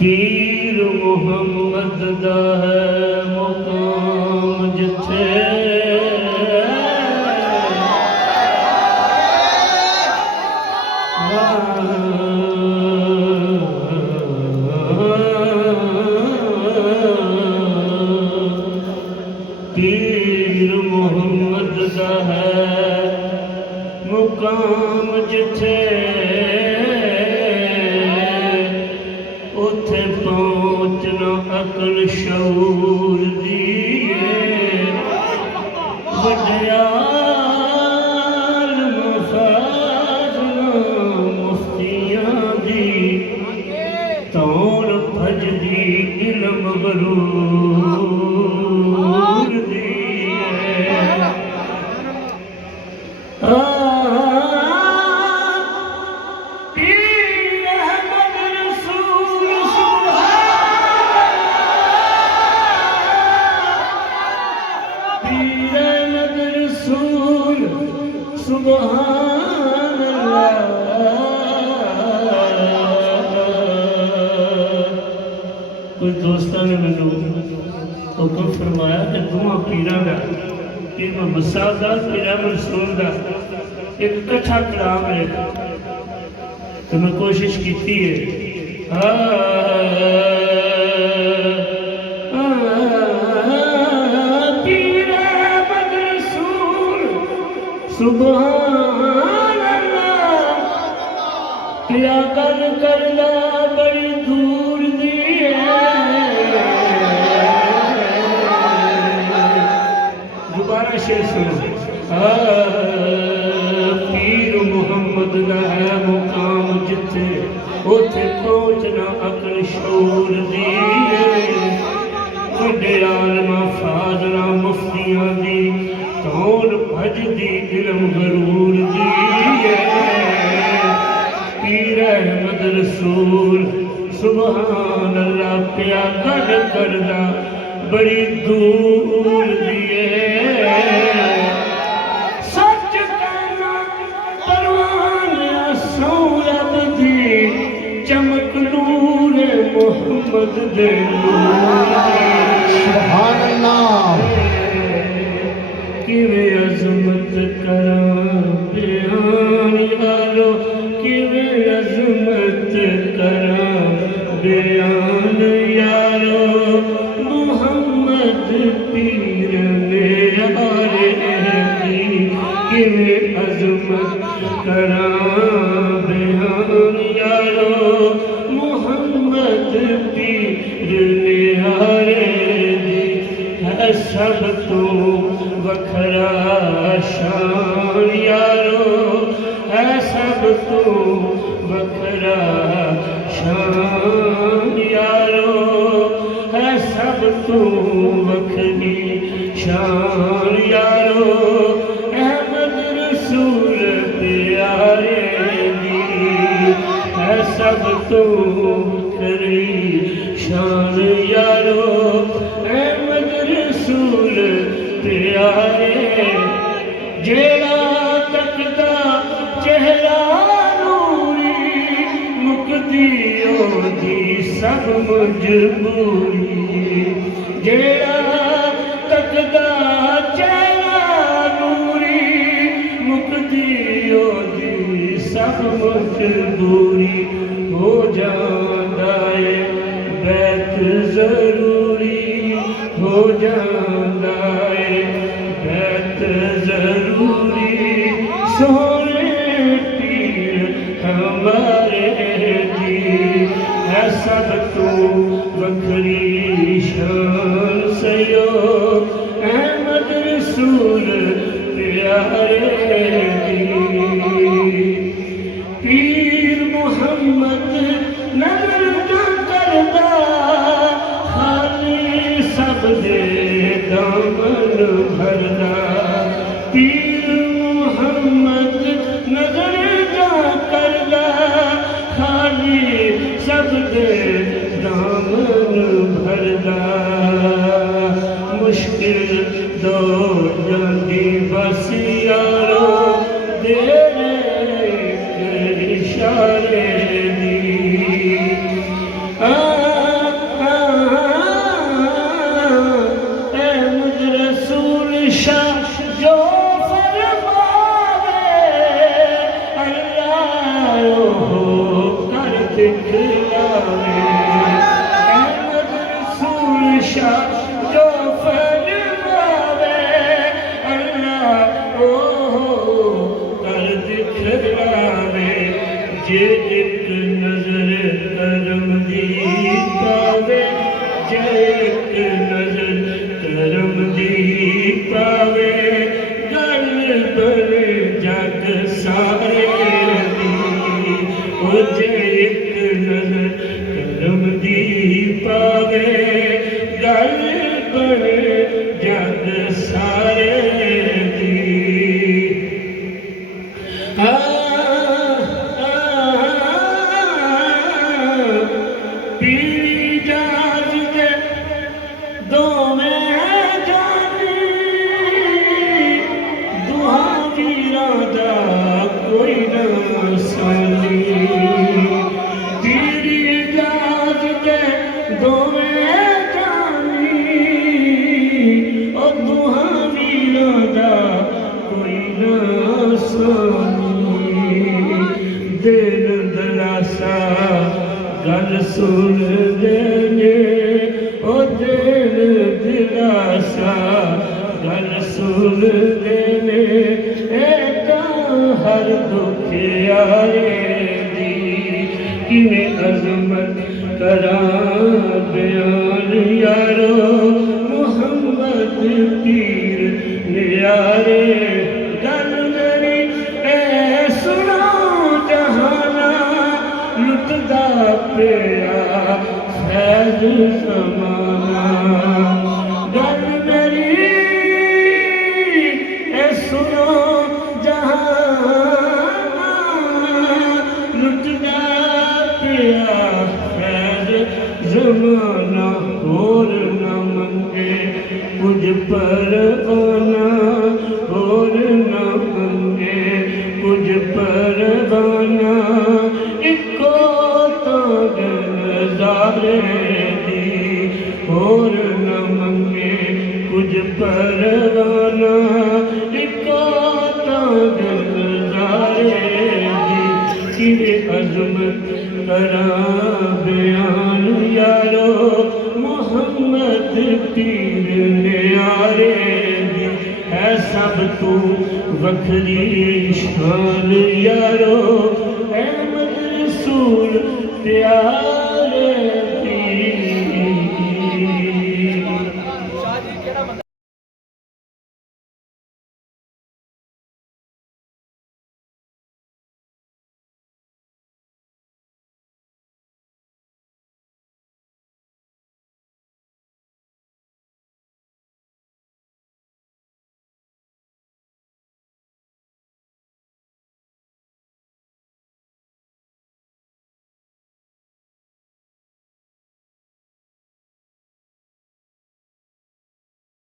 पीर मुहम्मद दा है मुकाम जिथे पीर मुहम्मद दा है मुकाम जिथे उथे पहुँचना अकल शऊर दिए वड्याल मफाजला मुफ्तियां दी तौर भजदी इल्म गरूर दिए सुभान अल्लाह। कुछ दोस्तों ने मैंने हुक्म फरमाया कि दोवां पीरां दा इमाम साहब दा इमाम रसूल दा एक कट्ठा कलाम है तो मैं कोशिश की है। सुभान अल्लाह क्या कर करना बड़ी दूर दी है। दोबारा शेर सुनो। पीर मुहम्मद दा है मुकाम जिथे उथे पहुंचना अकल शऊर दी बड़े आलमा फाजला मुफ्तियां दी तौर भजदी इल्म गरूर दी पीर अहमद रसूल सुभान अल्लाह प्या कर करदा बड़ी दूर दिए सच कहना परवाना सौरभ दी चमक नूर मोहम्मद दे सुभान अल्लाह। किवे अजमत करा बयान यारो किवे अजमत करा बयान यारो मोहम्मद पीर ने यारे किवे अजमत करा बयान यारो मोहम्मद पीर ने यारे है सब तो वखरा शान यारो है सब तो वखरा शान यारो है सब तो वखरी शान यारो अहमद रसूल प्यारे दी है सब तो वखरी शान यारो अहमद रसूल प्यारे जेड़ा तकदा चेहरा नूरी मुक्ति ओदी सब मजबूरी जेड़ा तकदा चेहरा नूरी मुक्ति ओदी सब मजबूरी हो जांदा है बैत जरूरी हो जांदा है बैत जरूरी सोने पीर हमारे दी है सब तो वखरी शान सयो अहमद रसूल प्यारे दी पीर मुहम्मद नजर का करदा खाली सब दे दामन भरदा पीर मुहम्मद नजर का करदा खाली सब दे दिखलावे अहमद रसूल शाह जो फरमावे अल्लाह ओ कर दिखलावे जे एक नजर करम दी पावे जे एक नजर करम दी पावे गल बन जग सारे दी ओ जे एक नजर करम दी पावे गल बन जग सारे दी पीरी जाज दे दोवें जानी दुहा वीरां दा कोई ना सानी पीरी जाज दे दोवें जानी ओ दुहा वीरां दा कोई ना सानी दिन दलासा गल सुन देने ओ दिल दिलासा गल सुन देने एक हर दुख यारे दी किवें अजमत करा बयान यारो मोहम्मद पीर न्यारे गल मेरी ए सुनो जहाना लुटदा पिया फैज ज़माना गल मेरी ए सुनो जहाना लुटदा पिया फैज ज़माना होर न मंगे कुछ परवाना होर न मंगे कुछ परवाना इको नज़ारे दी होर न मंगे कुछ परवाना इको नज़ारे दी किवें अज़मत करा बयान यारो मोहम्मद पीर न्यारे दी है सब तू वखरी शान यारो अहमद रसूल प्यार